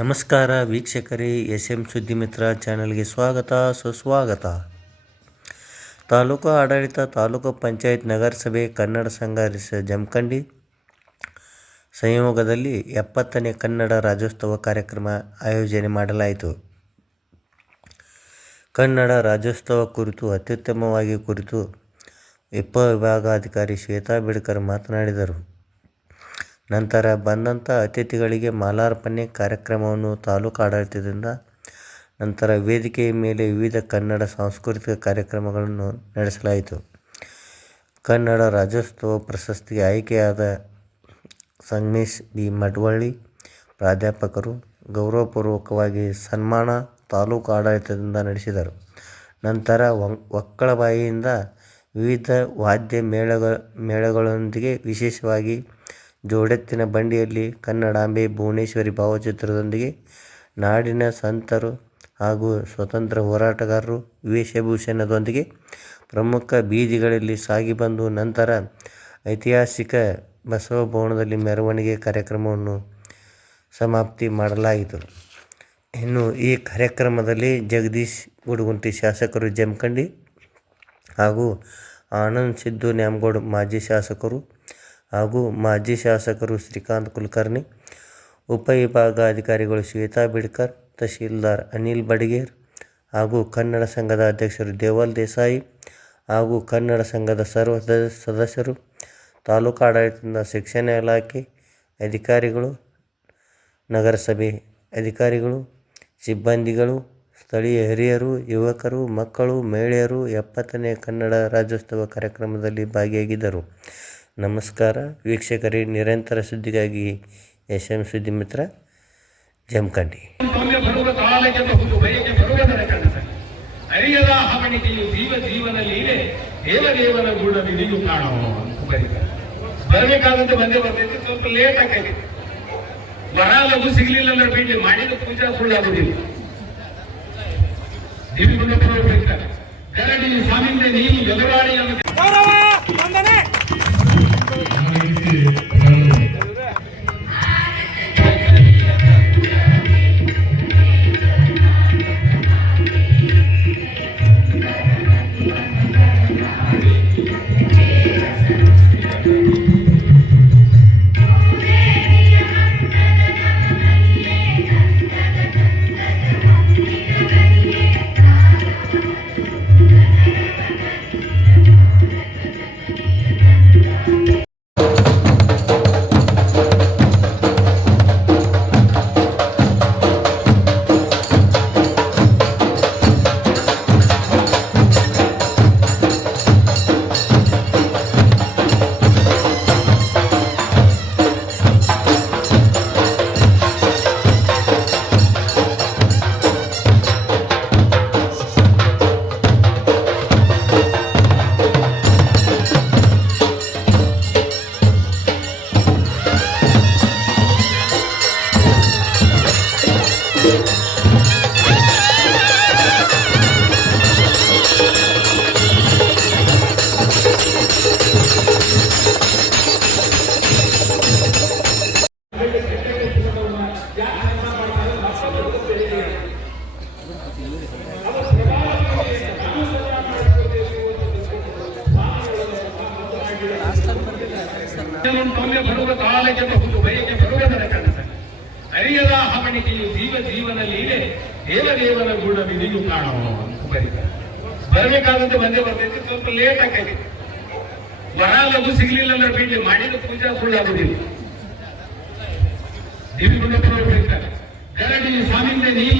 ನಮಸ್ಕಾರ ವೀಕ್ಷಕರೇ S M ಸುದ್ದಿಮಿತ್ರ ಚಾನಲ್ಗೆ ಸ್ವಾಗತ, ಸುಸ್ವಾಗತ. ತಾಲೂಕು ಆಡಳಿತ, ತಾಲೂಕು ಪಂಚಾಯತ್ ನಗರಸಭೆ ಕನ್ನಡ ಸಂಘ ಜಮಖಂಡಿ. ಸಂಯೋಗದಲ್ಲಿ ಎಪ್ಪತ್ತನೇ ಕನ್ನಡ ರಾಜ್ಯೋತ್ಸವ ಕಾರ್ಯಕ್ರಮ ಆಯೋಜನೆ ಮಾಡಲಾಯಿತು. ಕನ್ನಡ ರಾಜ್ಯೋತ್ಸವ ಕುರಿತು, ಅತ್ಯುತ್ತಮವಾಗಿ ಕುರಿತು ಉಪವಿಭಾಗಾಧಿಕಾರಿ ಶ್ವೇತಾ ಬೇಡ್ಕರ್ ಮಾತನಾಡಿದರು. ನಂತರ ಬಂದಂಥ ಅತಿಥಿಗಳಿಗೆ ಮಾಲಾರ್ಪಣೆ ಕಾರ್ಯಕ್ರಮವನ್ನು ತಾಲೂಕು ಆಡಳಿತದಿಂದ, ನಂತರ ವೇದಿಕೆಯ ಮೇಲೆ ವಿವಿಧ ಕನ್ನಡ ಸಾಂಸ್ಕೃತಿಕ ಕಾರ್ಯಕ್ರಮಗಳನ್ನು ನಡೆಸಲಾಯಿತು. ಕನ್ನಡ ರಾಜ್ಯೋತ್ಸವ ಪ್ರಶಸ್ತಿಗೆ ಆಯ್ಕೆಯಾದ ಸಂಗಮೇಶ್ ಬಿ ಮಡ್ವಳ್ಳಿ, ಪ್ರಾಧ್ಯಾಪಕರು ಗೌರವಪೂರ್ವಕವಾಗಿ ಸನ್ಮಾನ ತಾಲೂಕು ಆಡಳಿತದಿಂದ ನಡೆಸಿದರು. ನಂತರ ಒಕ್ಕಳಬಾಯಿಯಿಂದ ವಿವಿಧ ವಾದ್ಯ ಮೇಳಗಳ, ಮೇಳಗಳೊಂದಿಗೆ ವಿಶೇಷವಾಗಿ ಜೋಡೆತ್ತಿನ ಬಂಡಿಯಲ್ಲಿ ಕನ್ನಡಾಂಬೆ ಭುವನೇಶ್ವರಿ ಭಾವಚಿತ್ರದೊಂದಿಗೆ ನಾಡಿನ ಸಂತರು ಹಾಗೂ ಸ್ವತಂತ್ರ ಹೋರಾಟಗಾರರು ವೇಷಭೂಷಣದೊಂದಿಗೆ ಪ್ರಮುಖ ಬೀದಿಗಳಲ್ಲಿ ಸಾಗಿ ಬಂದು ನಂತರ ಐತಿಹಾಸಿಕ ಬಸವ ಭವನದಲ್ಲಿ ಮೆರವಣಿಗೆ ಕಾರ್ಯಕ್ರಮವನ್ನು ಸಮಾಪ್ತಿ ಮಾಡಲಾಯಿತು. ಇನ್ನು ಈ ಕಾರ್ಯಕ್ರಮದಲ್ಲಿ ಜಗದೀಶ್ ಗುಡುಗುಂಟಿ ಶಾಸಕರು ಜಮಖಂಡಿ ಹಾಗೂ ಆನಂದ್ ಸಿದ್ದು ನ್ಯಾಮಗೌಡ ಮಾಜಿ ಶಾಸಕರು ಹಾಗೂ ಮಾಜಿ ಶಾಸಕರು ಶ್ರೀಕಾಂತ್ ಕುಲಕರ್ಣಿ ಉಪವಿಭಾಗಾಧಿಕಾರಿಗಳು ಶ್ವೇತಾ ಬಿಡ್ಕರ್, ತಹಶೀಲ್ದಾರ್ ಅನಿಲ್ ಬಡ್ಗೇರ್ ಹಾಗೂ ಕನ್ನಡ ಸಂಘದ ಅಧ್ಯಕ್ಷರು ದೇವಲ್ ದೇಸಾಯಿ ಹಾಗೂ ಕನ್ನಡ ಸಂಘದ ಸರ್ವ ಸದಸ್ಯರು, ತಾಲೂಕು ಆಡಳಿತದಿಂದ ಶಿಕ್ಷಣ ಇಲಾಖೆ ಅಧಿಕಾರಿಗಳು, ನಗರಸಭೆ ಅಧಿಕಾರಿಗಳು, ಸಿಬ್ಬಂದಿಗಳು, ಸ್ಥಳೀಯ ಹಿರಿಯರು, ಯುವಕರು, ಮಕ್ಕಳು, ಮಹಿಳೆಯರು ಎಪ್ಪತ್ತನೇ ಕನ್ನಡ ರಾಜ್ಯೋತ್ಸವ ಕಾರ್ಯಕ್ರಮದಲ್ಲಿ ಭಾಗಿಯಾಗಿದ್ದರು. ನಮಸ್ಕಾರ. ವೀಕ್ಷಕರೇ, ನಿರಂತರ ಸುದ್ದಿಗಾಗಿ ಎಸ್ ಎಂ ಸುದ್ದಿ ಮಿತ್ರ, ಜಮಖಂಡಿ. ಅರಿಯದ ಹವಣಿಕೆಯು ಜೀವ ಜೀವನ ಲೀಲೆ ದೇವದೇವನ ಗೂಢ ನಿಧಿಯು ಕಾಣೋ ಅಂತ ಬರೀತಾರೆ. ಬರಬೇಕಾದಂತೆ ಬಂದೇ ಬರ್ತೈತಿ, ಸ್ವಲ್ಪ ಲೇಟ್ ಆಗೈತಿ ವರ ಲಘು ಸಿಗ್ಲಿಲ್ಲ ಅಂದ್ರೆ ಬಿಡ್ಲಿ ಮಾಡಿದ ಪೂಜಾ ಸುಳ್ಳಾಗುದಿಲ್ಲ ದಿವಿ ಗುಣಪುರ ಬರೀತಾರೆ ಗರಡಿ ಸ್ವಾಮಿಂದ ನೀನು ಎದುರಾಳಿ ಅನ್ನೋ ಕಾಣೋ ಅಂತ ಬರೀತಾರೆ ಬರಬೇಕಾದಂತೆ ಬಂದೇ ಬರ್ತೈತಿ ಸ್ವಲ್ಪ ಲೇಟ್ ಆಕೈತಿ. ವರ ಲಘು ಸಿಗ್ಲಿಲ್ಲ ಅಂದ್ರೆ ಬಿಡ್ಲಿ. ಮಾಡಿದ ಪೂಜಾ ಸುಳ್ಳಾಗುದಿಲ್ಲ. ದಿವಿ ಗುಣಪುರ ಬರೀತಾರೆ ಗರಡಿ ಸ್ವಾಮಿಂದ ನೀನು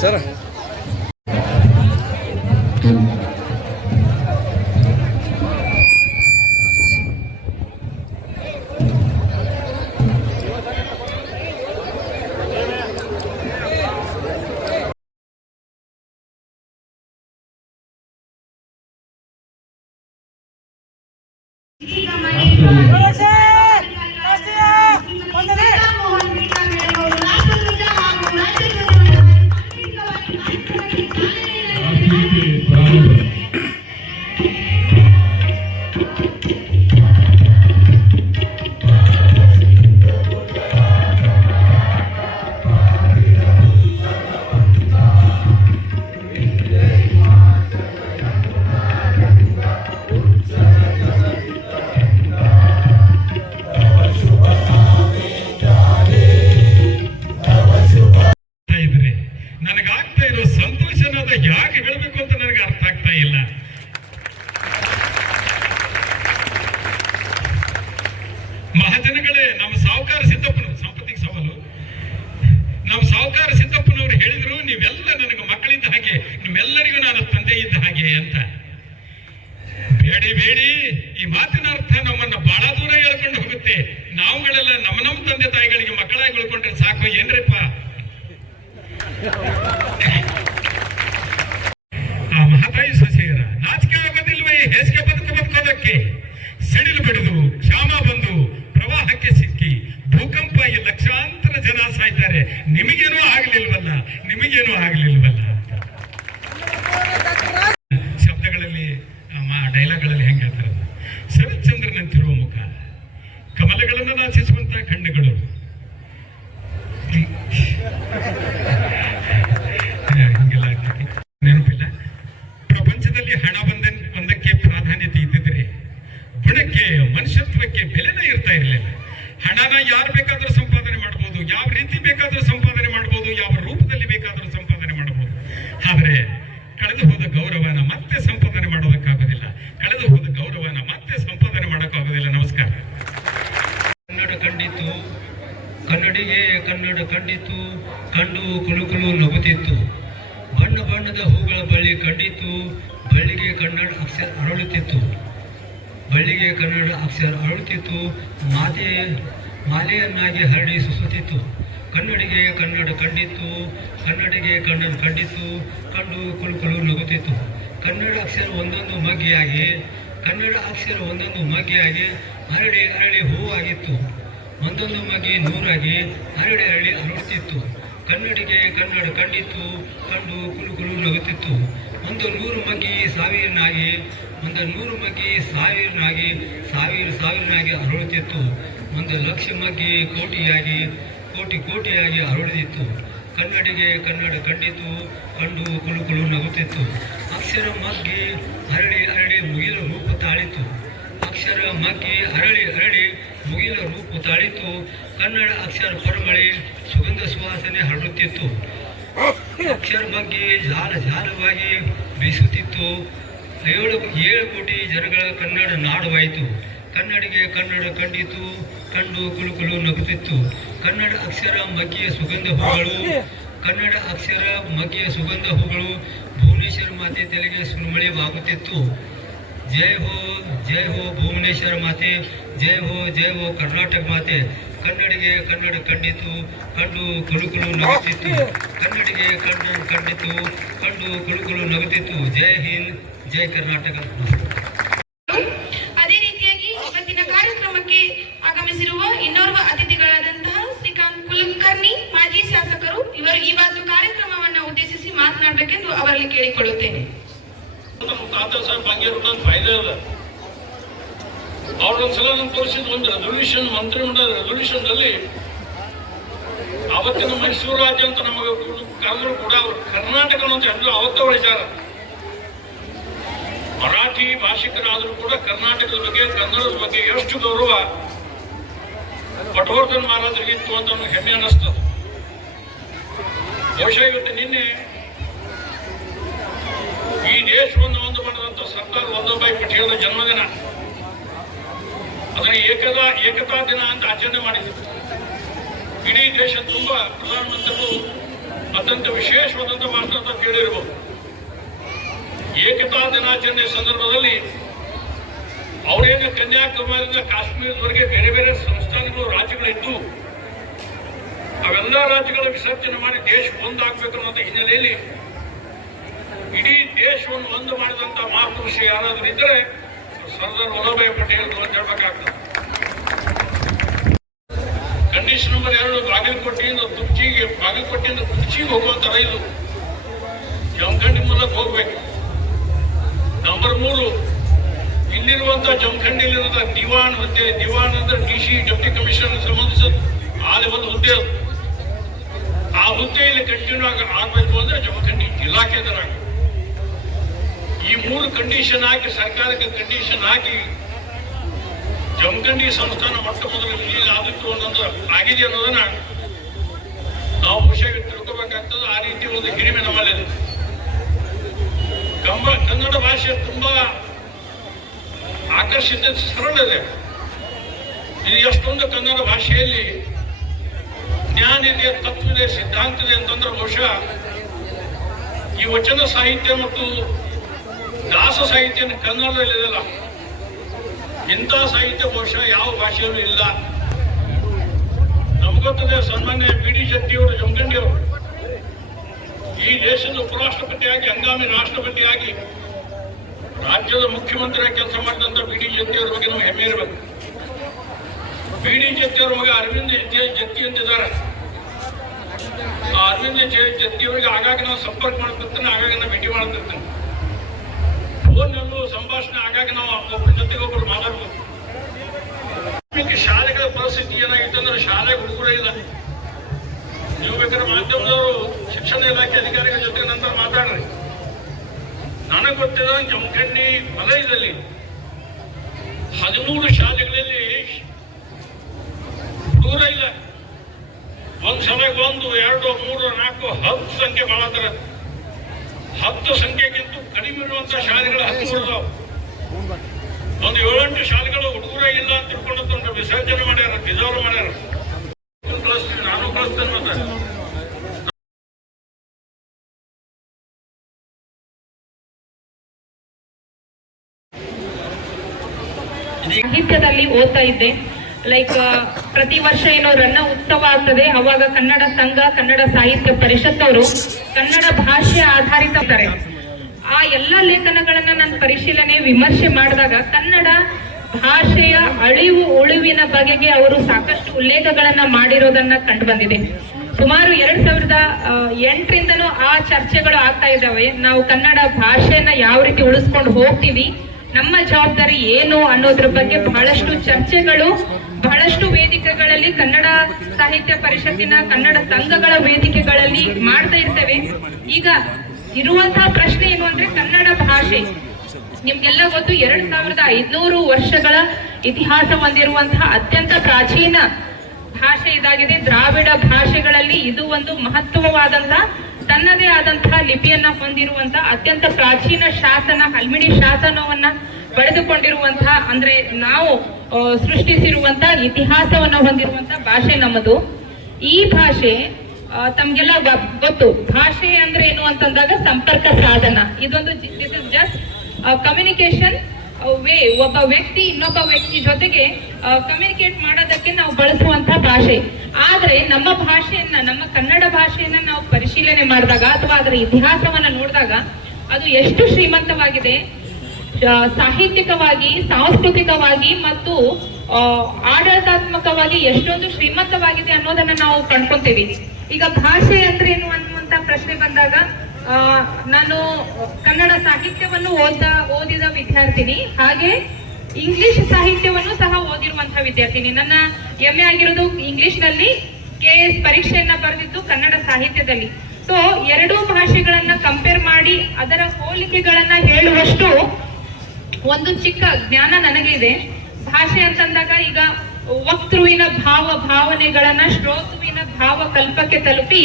ಸರ್ ಆಗ್ತಾ ಮಹಾಜನಗಳೇ, ನಮ್ಮ ಸಾಹುಕಾರ ಸಿದ್ದಪ್ಪನ ಸಂಪತ್ತಿಗೆ ಸವಾಲು. ನಮ್ಮ ಸಾಹುಕಾರ ಸಿದ್ದಪ್ಪನವರು ಹೇಳಿದ್ರು, ನೀವೆಲ್ಲ ನನಗೆ ಮಕ್ಕಳಿದ್ದ ಹಾಗೆ, ನಿಮ್ಮೆಲ್ಲರಿಗೂ ನಾನು ತಂದೆ ಇದ್ದ ಹಾಗೆ ಅಂತ. ಬೇಡಿ ಬೇಡಿ, ಈ ಮಾತಿನ ಅರ್ಥ ನಮ್ಮನ್ನ ಬಹಳ ದೂರ ಹೇಳ್ಕೊಂಡು ಹೋಗುತ್ತೆ. ನಾವುಗಳೆಲ್ಲ ನಮ್ಮ ನಮ್ಮ ತಂದೆ ತಾಯಿಗಳಿಗೆ ಮಕ್ಕಳಾಗಿ ಉಳ್ಕೊಂಡ್ರೆ ಸಾಕು, ಏನ್ರಿಪ್ಪ? ಆ ಮಹತಾಯಿ ಸೊಸೆಯರ ನಾಚಿಕೆ ಆಗೋದಿಲ್ವೇ? ಹೇಸಿಗೆ ಬದುಕು ಬದುಕೋದಕ್ಕೆ? ಸಿಡಿಲು ಬಿಡುದು, ಕ್ಷಾಮ ಬಂದು ಭೂಕಂಪ ಈ ಲಕ್ಷಾಂತರ ಜನ ಸಾಯ್ತಾರೆ. ನಿಮಗೇನೂ ಆಗ್ಲಿಲ್ವಲ್ಲ? ನಿಮಗೇನೂ ಆಗ್ಲಿಲ್ವಲ್ಲ ಅಂತ. ಶಬ್ದಗಳಲ್ಲಿ ಡೈಲಾಗ್ಗಳಲ್ಲಿ ಹೆಂಗೆ ಹೇಳ್ತಾರೆ ಶರತ್ ಚಂದ್ರನಂತಿರುವ ಮುಖ. ಕಮಲಗಳನ್ನು ನಾಚಿಸುವಂತಹ ಕಣ್ಣುಗಳು. ಕನ್ನಡಿಗೆ ಕನ್ನಡ ಕಂಡಿತು, ಕಂಡು ಕುಲುಕುಲು ನಗುತ್ತಿತ್ತು ಬಣ್ಣ ಬಣ್ಣದ ಹೂಗಳ ಬಳ್ಳಿ ಕಂಡಿತು, ಬಳ್ಳಿಗೆ ಕನ್ನಡ ಅಕ್ಷರ ಅರಳುತ್ತಿತ್ತು. ಬಳ್ಳಿಗೆ ಕನ್ನಡ ಅಕ್ಷರ ಅರಳುತ್ತಿತ್ತು, ಮಾತೆ, ಮಾಲೆಯನ್ನಾಗಿ ಹರಡಿ ಸುಸುತ್ತಿತ್ತು. ಕನ್ನಡಿಗೆ ಕನ್ನಡ ಕಂಡಿತ್ತು, ಕನ್ನಡಿಗೆ ಕನ್ನಡ ಕಂಡಿತ್ತು, ಕಂಡು ಕುಲುಕುಲು ನಗುತ್ತಿತ್ತು ಕನ್ನಡ ಅಕ್ಷರ ಒಂದೊಂದು ಮಗ್ಗಿಯಾಗಿ, ಕನ್ನಡ ಅಕ್ಷರ ಒಂದೊಂದು ಮಗ್ಗಿಯಾಗಿ ಅರಳಿ ಅರಳಿ ಹೂವಾಗಿತ್ತು. ಒಂದೊಂದು ಮಗಿ ನೂರಾಗಿ ಹರಳಿ ಅರಳಿ ಅರಳುತ್ತಿತ್ತು. ಕನ್ನಡಿಗೆ ಕನ್ನಡ ಕಂಡಿತ್ತು, ಕಂಡು ಕುಲು ಕುಲು ನಗುತ್ತಿತ್ತು. ಒಂದು ನೂರು ಮಗಿ ಸಾವಿರನಾಗಿ ಒಂದು ನೂರು ಮಗಿ ಸಾವಿರನಾಗಿ, ಸಾವಿರ ಸಾವಿರನಾಗಿ ಅರಳುತ್ತಿತ್ತು. ಒಂದು ಲಕ್ಷ ಮಗ್ಗಿ ಕೋಟಿಯಾಗಿ, ಕೋಟಿ ಕೋಟಿಯಾಗಿ ಅರಳುತ್ತಿತ್ತು ಕನ್ನಡಿಗೆ ಕನ್ನಡ ಕಂಡಿತ್ತು, ಕಂಡು ಕುಲು ಕುಲು ನಗುತ್ತಿತ್ತು. ಅಕ್ಷರ ಮಗ್ಗಿ ಅರಳಿ ಅರಳಿ ಮುಗಿಲು ರೂಪ ತಾಳಿತು ಅಕ್ಷರ ಮಗ್ಗಿ ಅರಳಿ ಅರಳಿ ಮುಗಿಲ ರೂಪು ತಾಳಿತು ಕನ್ನಡ ಅಕ್ಷರ ಪರಮಳೆ ಸುಗಂಧ ಸುವಾಸನೆ ಹರಡುತ್ತಿತ್ತು. ಅಕ್ಷರ ಬಗ್ಗೆ ಜಾಲ ಜಾಲವಾಗಿ ಬೀಸುತ್ತಿತ್ತು. ಏಳು ಏಳು ಕೋಟಿ ಜನಗಳ ಕನ್ನಡ ನಾಡವಾಯಿತು. ಕನ್ನಡಿಗೆ ಕನ್ನಡ ಕಂಡಿತು. ಕಂಡು ಕುಲುಕುಲು ನಗುತ್ತಿತ್ತು. ಕನ್ನಡ ಅಕ್ಷರ ಮಗ್ಗಿಯ ಸುಗಂಧ ಹೂಗಳು, ಕನ್ನಡ ಅಕ್ಷರ ಮಗ್ಗಿಯ ಸುಗಂಧ ಹೂಗಳು ಭುವನೇಶ್ವರ ಮಾತೆ ತಲೆಗೆ ಸುರುಮಳೆವಾಗುತ್ತಿತ್ತು. ಜೈ ಹೋ ಜೈ ಹೋ ಭುವನೇಶ್ವರ ಮಾತೆ, ಜೈ ಹೋ ಜೈ ಹೋ ಕರ್ನಾಟಕ ಮಾತೆ. ಕನ್ನಡಿಗೆ ಕನ್ನಡ ಕಂಡಿತು ಕಂಡು ಕುಳುಕುಳು ನಗುತ್ತಿತ್ತು. ಕನ್ನಡಿಗೆ ಕನ್ನಡ ಕಂಡಿತು ಕಂಡು ಕುಳುಕುಲು ನಗುತ್ತಿತ್ತು. ಜೈ ಹಿಂದ್, ಜೈ ಕರ್ನಾಟಕ. ಅದೇ ರೀತಿಯಾಗಿ ಕಾರ್ಯಕ್ರಮಕ್ಕೆ ಆಗಮಿಸಿರುವ ಇನ್ನೋರ್ವ ಅತಿಥಿಗಳಾದಂತಹ ಶ್ರೀಕಾಂತ್ ಕುಲಕರ್ಣಿ, ಮಾಜಿ ಶಾಸಕರು. ಇವರು ಈ ಒಂದು ಕಾರ್ಯಕ್ರಮವನ್ನು ಉದ್ದೇಶಿಸಿ ಮಾತನಾಡಬೇಕೆಂದು ಅವರಲ್ಲಿ ಕೇಳಿಕೊಳ್ಳುತ್ತೇನೆ. ನಮ್ಮ ತಾತ ಸಾಹೇಬ್ ಬಂಗಿರೋ ಫಾಯ್ದೆ ಅದ ಅವ್ರೊಂದ್ಸಲ ನಮ್ಗೆ ತೋರಿಸಿದ ಒಂದು ರೆಸೊಲ್ಯೂಷನ್ ಮಂತ್ರಿಮಂಡಲ ರೆಸೊಲ್ಯೂಷನ್ ಅಲ್ಲಿ ಅವತ್ತಿನ ಮೈಸೂರು ರಾಜ್ಯ ಅಂತ ನಮಗೆ ಕೂಡ ಅವರು ಕರ್ನಾಟಕ ಅಂತ ಹೇಳಿದ್ರು ಅವತ್ತ ಉಳಿಸಾರ ಮರಾಠಿ ಭಾಷಿಕರಾದರೂ ಕೂಡ ಕರ್ನಾಟಕದ ಬಗ್ಗೆ, ಕನ್ನಡದ ಬಗ್ಗೆ ಎಷ್ಟು ಗೌರವ ಪಟವರ್ಧನ್ ಮಹಾರಾಜರಿಗೆ ಇತ್ತು ಅಂತ ಹೆಮ್ಮೆ ಅನ್ನಿಸ್ತದೆ. ಬಹುಶಃ ಇವತ್ತು ನಿನ್ನೆ ಈ ದೇಶವನ್ನು ಒಂದು ಮಾಡಿದಂತ ಸರ್ದಾರ್ ವಲ್ಲಭಭಾಯಿ ಪಟೇಲರ ಜನ್ಮದಿನ. ಅದನ್ನು ಏಕತಾ ಏಕತಾ ದಿನ ಅಂತ ಆಚರಣೆ ಮಾಡಿದ್ರು ಇಡೀ ದೇಶ ತುಂಬ ಪ್ರಧಾನಮಂತ್ರಿಗಳು ಅತ್ಯಂತ ವಿಶೇಷವಾದಂತ ಭಾಷಣ ಅಂತ ಕೇಳಿರ್ಬೋದು. ಏಕತಾ ದಿನಾಚರಣೆ ಸಂದರ್ಭದಲ್ಲಿ ಅವರೇನ ಕನ್ಯಾಕುಮಾರಿಯಿಂದ ಕಾಶ್ಮೀರದವರೆಗೆ ಬೇರೆ ಬೇರೆ ಸಂಸ್ಥಾನಗಳು, ರಾಜ್ಯಗಳಿದ್ದು, ಅವೆಲ್ಲ ರಾಜ್ಯಗಳ ವಿಸರ್ಜನೆ ಮಾಡಿ ದೇಶ ಒಂದಾಗಬೇಕು ಅನ್ನೋ ಹಿನ್ನೆಲೆಯಲ್ಲಿ ಇಡೀ ದೇಶವನ್ನು ಒಂದು ಮಾಡಿದಂಥ ಮಹಾಪುರುಷ ಯಾರಾದರೂ ಇದ್ದರೆ ಸರ್ದಾರ್ ವಲ್ಲಭಾಯಿ ಪಟೇಲ್ ಅಂತ ಹೇಳ್ಬೇಕಾಗ್ತದೆ. ಕಂಡೀಷನ್ ನಂಬರ್ ಎರಡು ಬಾಗಲಕೋಟೆಯಿಂದ ತುರ್ಚಿಗೆ ಬಾಗಲಕೋಟೆಯಿಂದ ತುರ್ಚಿಗೆ ಹೋಗುವಂಥ ರೈಲು ಜಮಖಂಡಿ ಮೂಲಕ ಹೋಗ್ಬೇಕು. ನಂಬರ್ ಮೂರು, ಇಲ್ಲಿರುವಂತ ಜಮಖಂಡಿಲಿರುವಂತ ದಿವಾನ್ ಹುದ್ದೆ, ದಿವಾನ್ ಅಂದ್ರೆ ಡಿ ಸಿ ಡೆಪ್ಟಿ ಕಮಿಷನರ್ ಸಂಬಂಧಿಸಿದ ಆ ಒಂದು ಹುದ್ದೆ. ಆ ಹುದ್ದೆಯಲ್ಲಿ ಕಂಟಿನ್ಯೂ ಆಗ ಆಗ್ಬೇಕು ಅಂದ್ರೆ ಜಮಖಂಡಿ ಇಲಾಖೆದರಾಗ ಈ ಮೂರು ಕಂಡೀಷನ್ ಹಾಕಿ, ಸರ್ಕಾರಕ್ಕೆ ಕಂಡೀಷನ್ ಹಾಕಿ, ಜಮಖಂಡಿ ಸಂಸ್ಥಾನ ಮೊಟ್ಟ ಮೊದಲು ರಿಲೀಸ್ ಆಗಿತ್ತು ಅನ್ನೋದು ಆಗಿದೆ ಅನ್ನೋದನ್ನ ನಾವು ಖುಷಿಯಾಗಿ ತಿಳ್ಕೋಬೇಕಾಗ್ತದೆ. ಆ ರೀತಿ ಒಂದು ಹಿರಿಮೆ ನಮ್ಮಲ್ಲಿದೆ. ಕಂಬ, ಕನ್ನಡ ಭಾಷೆ ತುಂಬಾ ಆಕರ್ಷಿತ, ಸರಳ ಇದೆ. ಇದು ಎಷ್ಟೊಂದು ಕನ್ನಡ ಭಾಷೆಯಲ್ಲಿ ಜ್ಞಾನ ಇದೆ ತತ್ವವಿದೆ ಸಿದ್ಧಾಂತ ಇದೆ ಅಂತಂದ್ರೆ ಬಹುಶಃ ಈ ವಚನ ಸಾಹಿತ್ಯ ಮತ್ತು ದಾಸ ಸಾಹಿತ್ಯ ಕನ್ನಡದಲ್ಲಿದೆಯಲ್ಲ ಇಂಥ ಸಾಹಿತ್ಯ ಬಹುಶಃ ಯಾವ ಭಾಷೆಯಲ್ಲೂ ಇಲ್ಲ. ನಮಗೊತ್ತದೆ ಸನ್ಮಾನ್ಯ ಬಿ ಡಿ ಶೆಟ್ಟಿಯವರು, ಜಮಖಂಡಿಯವರು. ಈ ದೇಶದ ಉಪರಾಷ್ಟ್ರಪತಿಯಾಗಿ, ಹಂಗಾಮಿ ರಾಷ್ಟ್ರಪತಿಯಾಗಿ ರಾಜ್ಯದ ಮುಖ್ಯಮಂತ್ರಿಯಾಗಿ ಕೆಲಸ ಮಾಡಿದಂತ ಬಿ ಡಿ ಜತ್ತಿಯವರ ಬಗ್ಗೆ ನಮ್ಗೆ ಹೆಮ್ಮೆ ಇರಬೇಕು. ಬಿ ಡಿ ಜತ್ತಿಯವರ ಮಗ ಅರವಿಂದ್ ಜತ್ತಿ ಅಂತಿದ್ದಾರೆ. ಆ ಅರವಿಂದ್ ಜೆ ಜತ್ತಿಯವರಿಗೆ ಆಗಾಗ ನಾವು ಸಂಪರ್ಕ ಮಾಡ್ತಿರ್ತೇನೆ ಆಗಾಗ ನಾವು ಭೇಟಿ ಮಾಡ್ತಿರ್ತೇನೆ ಸಂಭಾಷಣೆ ಆಗಾಗ ನಾವು ಒಬ್ಬರ ಜೊತೆಗೆ ಒಬ್ಬರು ಮಾತಾಡ್ಬೇಕು ಈಗ ಶಾಲೆಗಳ ಪರಿಸ್ಥಿತಿ ಏನಾಗಿತ್ತು ಅಂದ್ರೆ ಶಾಲೆ ಹುಡುಗರೇ ಇಲ್ಲ ನೀವು ಬೇಕಾದ್ರೆ ಮಾಧ್ಯಮದವರು ಶಿಕ್ಷಣ ಇಲಾಖೆ ಅಧಿಕಾರಿಗಳ ಜೊತೆ ನಂತರ ಮಾತಾಡ್ರಿ ನನಗೆ ಗೊತ್ತಿರೋ ಜಮಖಂಡಿ ವಲಯದಲ್ಲಿ ಹದಿಮೂರು ಶಾಲೆಗಳಲ್ಲಿ ಹುಡುಗರ ಇಲ್ಲ ಒಂದ್ ಸಲಕ್ಕೆ ಒಂದು ಎರಡು ಮೂರು ನಾಲ್ಕು ಹತ್ತು ಸಂಖ್ಯೆ ಮಾಡತ್ತಾರ ಹತ್ತು ಸಂಖ್ಯೆಗಿಂತ ಕಡಿಮೆ ಇರುವಂತ ಶಾಲೆಗಳು ಹತ್ತು ಉಳಿದಾವ ಒಂದು ಏಳೆಂಟು ಶಾಲೆಗಳು ಹುಡುಗರೇ ಇಲ್ಲ ಅಂತ ತಿಳ್ಕೊಂಡು ವಿಸರ್ಜನೆ ಮಾಡ್ಯಾರ ಡಿಸರ್ವ್ ಮಾಡ್ಯಾರ ಇವ್ನು ಕಳಿಸ್ತೀನಿ ನಾನು ಕಳಿಸ್ತೇನೆ ಮತ್ತೆ ಸಾಹಿತ್ಯದಲ್ಲಿ ಓದ್ತಾ ಇದ್ದೆ. ಲೈಕ್ ಪ್ರತಿ ವರ್ಷ ಏನೋ ರನ್ನ ಉತ್ಸವ ಆಗ್ತದೆ. ಅವಾಗ ಕನ್ನಡ ಸಂಘ, ಕನ್ನಡ ಸಾಹಿತ್ಯ ಪರಿಷತ್ ಅವರು ಕನ್ನಡ ಭಾಷೆ ಆಧಾರಿತ. ಆ ಎಲ್ಲ ಲೇಖನಗಳನ್ನ ನಾನು ಪರಿಶೀಲನೆ, ವಿಮರ್ಶೆ ಮಾಡಿದಾಗ ಕನ್ನಡ ಭಾಷೆಯ ಅಳಿವು, ಉಳಿವಿನ ಬಗೆಗೆ ಅವರು ಸಾಕಷ್ಟು ಉಲ್ಲೇಖಗಳನ್ನ ಮಾಡಿರೋದನ್ನ ಕಂಡು ಬಂದಿದೆ ಸುಮಾರು ಎರಡ್ ಸಾವಿರದ ಎಂಟರಿಂದನೂ ಆ ಚರ್ಚೆಗಳು ಆಗ್ತಾ ಇದ್ದಾವೆ. ನಾವು ಕನ್ನಡ ಭಾಷೆಯನ್ನ ಯಾವ ರೀತಿ ಉಳಿಸ್ಕೊಂಡು ಹೋಗ್ತೀವಿ ನಮ್ಮ ಜವಾಬ್ದಾರಿ ಏನು ಅನ್ನೋದ್ರ ಬಗ್ಗೆ ಬಹಳಷ್ಟು ಚರ್ಚೆಗಳು, ಬಹಳಷ್ಟು ವೇದಿಕೆಗಳಲ್ಲಿ ಕನ್ನಡ ಸಾಹಿತ್ಯ ಪರಿಷತ್ತಿನ ಕನ್ನಡ ಸಂಘಗಳ ವೇದಿಕೆಗಳಲ್ಲಿ ಮಾಡ್ತಾ ಇರ್ತೇವೆ. ಈಗ ಇರುವಂತಹ ಪ್ರಶ್ನೆ ಏನು ಅಂದ್ರೆ ಕನ್ನಡ ಭಾಷೆ. ನಿಮ್ಗೆಲ್ಲ ಗೊತ್ತು, ಎರಡ್ ಸಾವಿರದ ಐದ್ನೂರು ವರ್ಷಗಳ ಇತಿಹಾಸ ಹೊಂದಿರುವಂತಹ ಅತ್ಯಂತ ಪ್ರಾಚೀನ ಭಾಷೆ ಇದಾಗಿದೆ. ದ್ರಾವಿಡ ಭಾಷೆಗಳಲ್ಲಿ ಇದು ಒಂದು ಮಹತ್ವವಾದಂತಹ ತನ್ನದೇ ಆದಂತಹ ಲಿಪಿಯನ್ನ ಹೊಂದಿರುವಂತಹ ಅತ್ಯಂತ ಪ್ರಾಚೀನ ಶಾಸನ, ಹಲ್ಮಿಡಿ ಶಾಸನವನ್ನ ಪಡೆದುಕೊಂಡಿರುವಂತಹ ಅಂದ್ರೆ ನಾವು ಸೃಷ್ಟಿಸಿರುವಂತಹ ಇತಿಹಾಸವನ್ನ ಹೊಂದಿರುವಂತಹ ಭಾಷೆ ನಮ್ಮದು. ಈ ಭಾಷೆ ತಮ್ಗೆಲ್ಲ ಗೊತ್ತು. ಭಾಷೆ ಅಂದ್ರೆ ಏನು ಅಂತಂದಾಗ ಸಂಪರ್ಕ ಸಾಧನ. ಇದೊಂದು ಜಸ್ಟ್ ಕಮ್ಯುನಿಕೇಶನ್ ವೇ, ಒಬ್ಬ ವ್ಯಕ್ತಿ ಇನ್ನೊಬ್ಬ ವ್ಯಕ್ತಿ ಜೊತೆಗೆ ಕಮ್ಯುನಿಕೇಟ್ ಮಾಡೋದಕ್ಕೆ ನಾವು ಬಳಸುವಂತ ಭಾಷೆ. ಆದ್ರೆ ನಮ್ಮ ಭಾಷೆಯನ್ನ, ನಮ್ಮ ಕನ್ನಡ ಭಾಷೆಯನ್ನ ನಾವು ಪರಿಶೀಲನೆ ಮಾಡಿದಾಗ ಅಥವಾ ಅದರ ಇತಿಹಾಸವನ್ನ ನೋಡಿದಾಗ ಅದು ಎಷ್ಟು ಶ್ರೀಮಂತವಾಗಿದೆ. ಸಾಹಿತ್ಯಿಕವಾಗಿ, ಸಾಂಸ್ಕೃತಿಕವಾಗಿ ಮತ್ತು ಆಡಳಿತಾತ್ಮಕವಾಗಿ ಎಷ್ಟೊಂದು ಶ್ರೀಮಂತವಾಗಿದೆ ಅನ್ನೋದನ್ನ ನಾವು ಕಂಡ್ಕೊತೀವಿ. ಈಗ ಭಾಷೆ ಅಂದ್ರೆ ಏನು ಅನ್ನುವಂತ ಪ್ರಶ್ನೆ ಬಂದಾಗ ನಾನು ಕನ್ನಡ ಸಾಹಿತ್ಯವನ್ನು ಓದ್ತಾ ಓದಿದ ವಿದ್ಯಾರ್ಥಿನಿ, ಹಾಗೆ ಇಂಗ್ಲಿಷ್ ಸಾಹಿತ್ಯವನ್ನು ಸಹ ಓದಿರುವಂತಹ ವಿದ್ಯಾರ್ಥಿನಿ. ನನ್ನ ಎಂ ಎ ಆಗಿರೋದು ಇಂಗ್ಲಿಷ್ನಲ್ಲಿ ಕೆ ಎಸ್ ಪರೀಕ್ಷೆಯನ್ನ ಬರೆದಿದ್ದು ಕನ್ನಡ ಸಾಹಿತ್ಯದಲ್ಲಿ. ಸೊ ಎರಡೂ ಭಾಷೆಗಳನ್ನ ಕಂಪೇರ್ ಮಾಡಿ ಅದರ ಹೋಲಿಕೆಗಳನ್ನ ಹೇಳುವಷ್ಟು ಒಂದು ಚಿಕ್ಕ ಜ್ಞಾನ ನನಗಿದೆ. ಭಾಷೆ ಅಂತಂದಾಗ ಈಗ ವಕ್ತೃವಿನ ಭಾವ ಭಾವನೆಗಳನ್ನ ಶ್ರೋತೃವಿನ ಭಾವ ಕಲ್ಪಕ್ಕೆ ತಲುಪಿ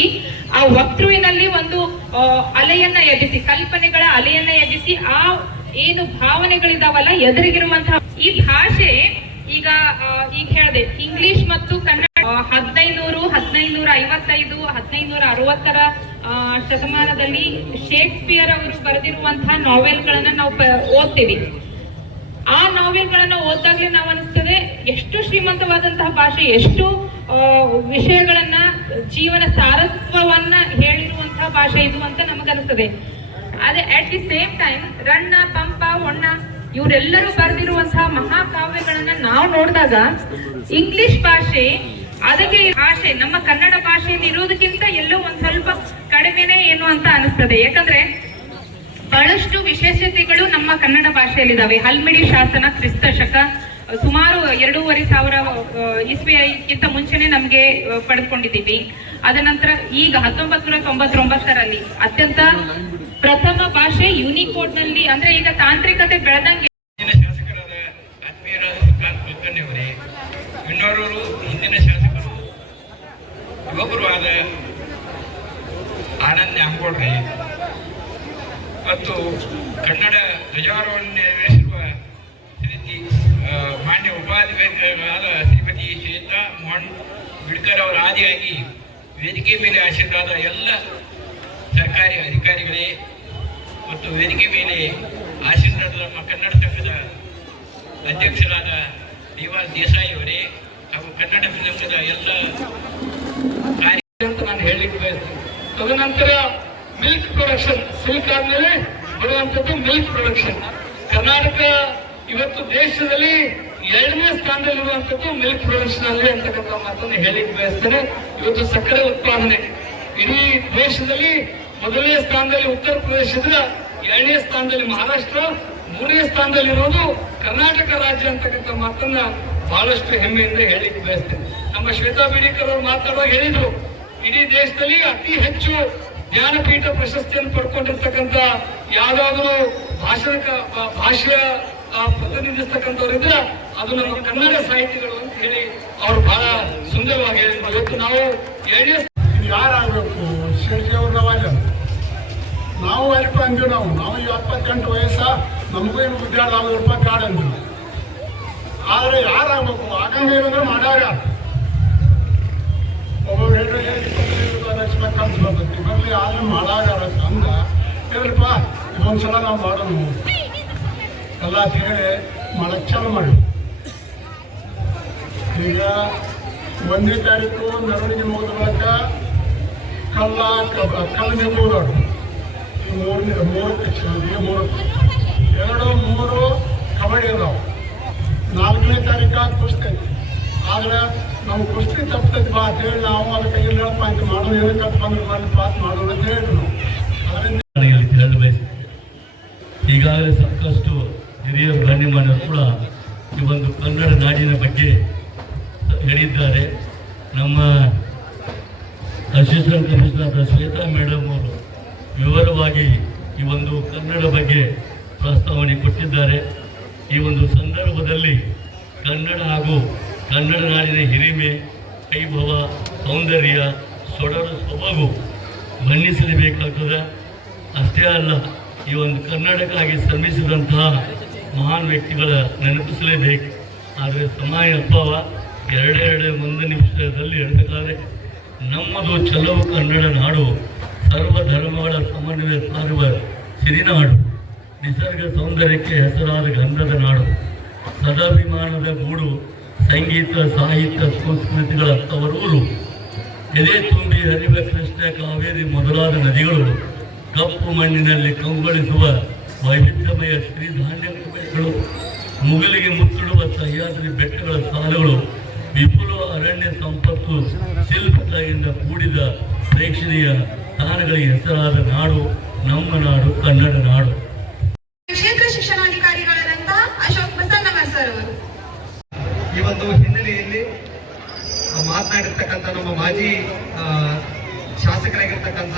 ಆ ವಕ್ತೃವಿನಲ್ಲಿ ಒಂದು ಅಲೆಯನ್ನ ಎಬ್ಬಿಸಿ, ಕಲ್ಪನೆಗಳ ಅಲೆಯನ್ನ ಎಬ್ಬಿಸಿ ಆ ಏನು ಭಾವನೆಗಳಿದಾವಲ್ಲ, ಎದುರಿಗಿರುವಂತಹ ಈ ಭಾಷೆ ಈಗ ಈಗ ಹೇಳಿದೆ, ಇಂಗ್ಲಿಷ್ ಮತ್ತು ಕನ್ನಡ ಹದಿನೈದುನೂರು, ಹದಿನೈದುನೂರ ಐವತ್ತೈದು, ಹದಿನೈದುನೂರ ಅರವತ್ತರ ಶತಮಾನದಲ್ಲಿ ಶೇಕ್ಸ್ಪಿಯರ್ ಅವರು ಬರೆದಿರುವಂತಹ ನಾವೆಲ್ಗಳನ್ನ ನಾವು ಓದ್ತೀವಿ. ಆ ನಾವೆಲ್ಗಳನ್ನ ಓದಾಗ್ಲೇ ನಾವು ಅನಿಸ್ತದೆ, ಎಷ್ಟು ಶ್ರೀಮಂತವಾದಂತಹ ಭಾಷೆ, ಎಷ್ಟು ವಿಷಯಗಳನ್ನ, ಜೀವನ ಸಾರತ್ವವನ್ನ ಹೇಳಿರುವಂತಹ ಭಾಷೆ ಇದು ಅಂತ ನಮಗನಿಸ್ತದೆ ಅದೇ at the same time Ranna Pampa, Ponna, ಇವರೆಲ್ಲರೂ ಬರೆದಿರುವಂತಹ ಮಹಾಕಾವ್ಯಗಳನ್ನ ನಾವು ನೋಡಿದಾಗ ಇಂಗ್ಲಿಷ್ ಭಾಷೆ, ಅದಕ್ಕೆ ಭಾಷೆ, ನಮ್ಮ ಕನ್ನಡ ಭಾಷೆಯಲ್ಲಿ ಇರೋದಕ್ಕಿಂತ ಎಲ್ಲೋ ಒಂದ್ ಸ್ವಲ್ಪ ಕಡಿಮೆನೇ ಏನು ಅಂತ ಅನಿಸ್ತದೆ. ಯಾಕಂದ್ರೆ ಬಹಳಷ್ಟು ವಿಶೇಷತೆಗಳು ನಮ್ಮ ಕನ್ನಡ ಭಾಷೆಯಲ್ಲಿದ್ದಾವೆ. ಹಲ್ಮಿಡಿ ಶಾಸನ ಕ್ರಿಸ್ತ ಶಕ ಸುಮಾರು ಎರಡೂವರೆ ಸಾವಿರ ಇಸ್ವಿಯಕ್ಕಿಂತ ಮುಂಚೆನೆ ನಮ್ಗೆ ಪಡೆದುಕೊಂಡಿದ್ದೀವಿ. ಅದ ನಂತರ ಈಗ ಹತ್ತೊಂಬತ್ತು ನೂರ ತೊಂಬತ್ತೊಂಬತ್ತರಲ್ಲಿ ಅತ್ಯಂತ ಪ್ರಥಮ ಭಾಷೆ ಯೂನಿಕೋಡ್ನಲ್ಲಿ, ಅಂದ್ರೆ ಈಗ ತಾಂತ್ರಿಕತೆ ಬೆಳೆದಂಗೆ ಹಿಂದಿನ ಶಾಸಕರಾದ ಆತ್ಮೀಯರಾದ ಶ್ರೀಕಾಂತ್ ಕುಲಕರ್ಣಿ ಅವರೇ ಇನ್ನೋರ್ವರು ಹಿಂದಿನ ಶಾಸಕರು ಯುವಕರು ಆದ ಆನಂದ್ ನ್ಯಾಂಗೋಡ್ರೆ ಮತ್ತು ಕನ್ನಡ ಧ್ವಜಾರೋಹಣ ನೆರವೇರಿಸಿರುವ ಶ್ರೀಮತಿ ಆ, ಮಾನ್ಯ ಉಪಾಧಿಕಾರಿಗಳಾದ ಶ್ರೀಮತಿ ಶ್ವೇತಾ ಮೋಹನ್ ಬಿಡ್ಕರ್ ಅವರ ಆದಿಯಾಗಿ ವೇದಿಕೆ ಮೇಲೆ ಆಶೀರ್ವಾದ ಎಲ್ಲ ಸರ್ಕಾರಿ ಅಧಿಕಾರಿಗಳೇ ಮತ್ತು ಮೇಲೆ ಆಶೀರ್ವಾದ ನಮ್ಮ ಕನ್ನಡ ಅಧ್ಯಕ್ಷರಾದ ಆರ್ ದೇಸಾಯಿ ಅವರೇ ಹಾಗೂ ಕನ್ನಡ ಸಂಘದ ಎಲ್ಲ ಅಂತ ನಾನು ಹೇಳಲಿಕ್ಕೆ ಬಯಸ್ತೀನಿ. ತದನಂತರ ಮಿಲ್ಕ್ ಪ್ರೊಡಕ್ಷನ್, ಸಿಲ್ಕ್ ಆದ್ಮೇಲೆ ಬರುವಂತದ್ದು ಮಿಲ್ಕ್ ಪ್ರೊಡಕ್ಷನ್. ಕರ್ನಾಟಕ ಇವತ್ತು ದೇಶದಲ್ಲಿ ಎರಡನೇ ಸ್ಥಾನದಲ್ಲಿರುವಂಥದ್ದು ಮಿಲ್ಕ್ ಪ್ರೊಡಕ್ಷನ್ ಅಲ್ಲಿ ಅಂತಕ್ಕಂಥ ಮಾತನ್ನು ಹೇಳಿಕ್ಕೆ ಬಯಸ್ತೇನೆ. ಇವತ್ತು ಸಕ್ಕರೆ ಉತ್ಪಾದನೆ. ಇಡೀ ದೇಶದಲ್ಲಿ ಮೊದಲನೇ ಸ್ಥಾನದಲ್ಲಿ ಉತ್ತರ ಪ್ರದೇಶ ಇದ್ರೆ ಎರಡನೇ ಸ್ಥಾನದಲ್ಲಿ ಮಹಾರಾಷ್ಟ್ರ, ಮೂರನೇ ಸ್ಥಾನದಲ್ಲಿರೋದು ಕರ್ನಾಟಕ ರಾಜ್ಯ ಅಂತಕ್ಕಂಥ ಮಾತನ್ನ ಬಹಳಷ್ಟು ಹೆಮ್ಮೆಯಿಂದ ಹೇಳಿಕ್ಕೆ ಬಯಸ್ತೇನೆ. ನಮ್ಮ ಶ್ವೇತಾ ಬೇಡಿಕರ್ ಅವರು ಮಾತಾಡುವಾಗ ಹೇಳಿದ್ರು, ಇಡೀ ದೇಶದಲ್ಲಿ ಅತಿ ಹೆಚ್ಚು ಜ್ಞಾನಪೀಠ ಪ್ರಶಸ್ತಿಯನ್ನು ಪಡ್ಕೊಂಡಿರ್ತಕ್ಕಂಥ ಯಾವ್ದಾದ್ರು ಭಾಷಣ ಭಾಷೆಯ ಪ್ರತಿನಿಧಿಸ್ತಕ್ಕಂಥವ್ರಿಂದ ಅದು ನಮ್ಮ ಕನ್ನಡ ಸಾಹಿತಿಗಳು ಅಂತ ಹೇಳಿ ಅವರು ಬಹಳ ಸುಂದರವಾಗಿ ಹೇಳಿದ್ರು. ಇವತ್ತು ನಾವು ಎರಡನೇ ಯಾರಾಗಬೇಕು ಶಿರ್ಜಿ ಅವ್ರ ನವಾಜ ನಾವು ಅಲ್ಪ ಅಂದ್ವಿ ನಾವು. ನಾವು ಎಪ್ಪತ್ತೆಂಟು ವಯಸ್ಸ ನಮಗೂ ಏನು ವಿದ್ಯಾರ್ಥಿ ರೂಪಾಯಿ ಕಾರ್ಡ್ ಅಂದ್ವಿ. ಆದರೆ ಯಾರಾಗಬೇಕು ಆಗಂಗೆ ಏನಂದ್ರೆ ಮಾಡ್ಯಾರ ಲಕ್ಷ ರೂಪಾಯಿ ಖರ್ಚು ಬರ್ತೈತಿ ಬರಲಿ ಆದ್ರೆ ಮಾಡಾಗಾರ ಅಂದ ಹೇಳ್ರಪ್ಪ ಇದೊಂದ್ಸಲ ನಾವು ಮಾಡೋಣ ಎಲ್ಲ ಅಂತ ಹೇಳಿ ಮಾಡಕ್ಕೆ ಚಾಲು ಮಾಡಿ ಈಗ ಒಂದನೇ ತಾರೀಕು ಮೆರವಣಿಗೆ ಮುಗಿದ ಬಳಿಕ ಕಲ್ಲ ಕಲ್ಲು ನಿಮ್ಮೂರವ್ರು ಈ ಮೂರನೇ ಮೂರು ಎರಡು ಮೂರು ಕಬಡ್ಡಿ ಅದಾವ ನಾಲ್ಕನೇ ತಾರೀಕು ಕುಸ್ತಿ. ಆದ್ರೆ ನಾವು ಕುಸ್ತಿ ತಪ್ತೈತಿ ಬಾ ಅಂತ ಹೇಳಿ ನಾವು ಅದಕ್ಕೆ ಹೇಳಪ್ಪ ಅಂತ ಮಾಡೋದು, ಏನಕ್ಕೆ ಬಂದ್ರೆ ಮಾಡಿ ಪಾಸ್ ಮಾಡೋಣ ಅಂತ ಹೇಳಿದ್ರು. ನಾವು ಅದರಿಂದ ಈಗಾಗಲೇ ಸಾಕಷ್ಟು ಹಿರಿಯ ಗಣ್ಯಮಾನ್ಯರು ಕೂಡ ಈ ಒಂದು ಕನ್ನಡ ನಾಡಿನ ಬಗ್ಗೆ ಹೇಳಿದ್ದಾರೆ. ನಮ್ಮ ಅಸಿಸ್ಟೆಂಟ್ ಕಮಿಷನರ್ ಶ್ವೇತಾ ಮೇಡಮ್ ಅವರು ವಿವರವಾಗಿ ಈ ಒಂದು ಕನ್ನಡ ಬಗ್ಗೆ ಪ್ರಸ್ತಾವನೆ ಕೊಟ್ಟಿದ್ದಾರೆ. ಈ ಒಂದು ಸಂದರ್ಭದಲ್ಲಿ ಕನ್ನಡ ಹಾಗೂ ಕನ್ನಡ ನಾಡಿನ ಹಿರಿಮೆ, ವೈಭವ, ಸೌಂದರ್ಯ ಸೊಡರು ಸೊಬಗು ಬಣ್ಣಿಸಲೇಬೇಕಾಗ್ತದೆ ಅಷ್ಟೇ ಅಲ್ಲ, ಈ ಒಂದು ಕನ್ನಡಕ್ಕಾಗಿ ಶ್ರಮಿಸಿದಂತಹ ಮಹಾನ್ ವ್ಯಕ್ತಿಗಳ ನೆನಪಿಸಲೇಬೇಕು. ಆದರೆ ಸಮಯ ಅಭಾವ ಎರಡೆರಡು ಒಂದು ನಿಮಿಷದಲ್ಲಿ ಹೇಳಬೇಕಾದ್ರೆ, ನಮ್ಮದು ಚಲವು ಕನ್ನಡ ನಾಡು. ಸರ್ವ ಧರ್ಮಗಳ ಸಮನ್ವಯ ಸಾರುವ ಸಿರಿನಾಡು. ನಿಸರ್ಗ ಸೌಂದರ್ಯಕ್ಕೆ ಹೆಸರಾದ ಗಂಧದ ನಾಡು. ಸದಾಭಿಮಾನದ ಗೂಡು, ಸಂಗೀತ, ಸಾಹಿತ್ಯ, ಸಂಸ್ಕೃತಿಗಳ ತವರೂರು. ಎದೆ ತುಂಬಿ ಹರಿವ ಕೃಷ್ಣ, ಕಾವೇರಿ ಮೊದಲಾದ ನದಿಗಳು. ಕಪ್ಪು ಮಣ್ಣಿನಲ್ಲಿ ಕಂಗೊಳಿಸುವ ವೈವಿಧ್ಯಮಯ ಬೆಳೆಗಳು ಮುಗಲಿಗೆ ಮುತ್ತಿಡುವ ಸಹ್ಯಾದ್ರಿ ಬೆಟ್ಟಗಳ ಸಾಲುಗಳು. ವಿಪುಲ ಅರಣ್ಯ ಸಂಪತ್ತು ಶಿಲ್ಪಕಲೆಯಿಂದ ಕೂಡಿದ ಪ್ರೇಕ್ಷಣೀಯ ತಾಣಗಳಿಗೆ ಹೆಸರಾದ ನಾಡು ನಮ್ಮ ನಾಡು ಕನ್ನಡ ನಾಡು. ಕ್ಷೇತ್ರ ಶಿಕ್ಷಣಾಧಿಕಾರಿಗಳಾದಂತಹ ಅಶೋಕ್ ಪ್ರಸನ್ನವರ್ ಸರ್ ಅವರು. ಈ ಒಂದು ಹಿನ್ನೆಲೆಯಲ್ಲಿ ಆ, ಮಾತನಾಡಿರ್ತಕ್ಕಂಥ ನಮ್ಮ ಮಾಜಿ ಆ, ಶಾಸಕರಾಗಿರ್ತಕ್ಕಂಥ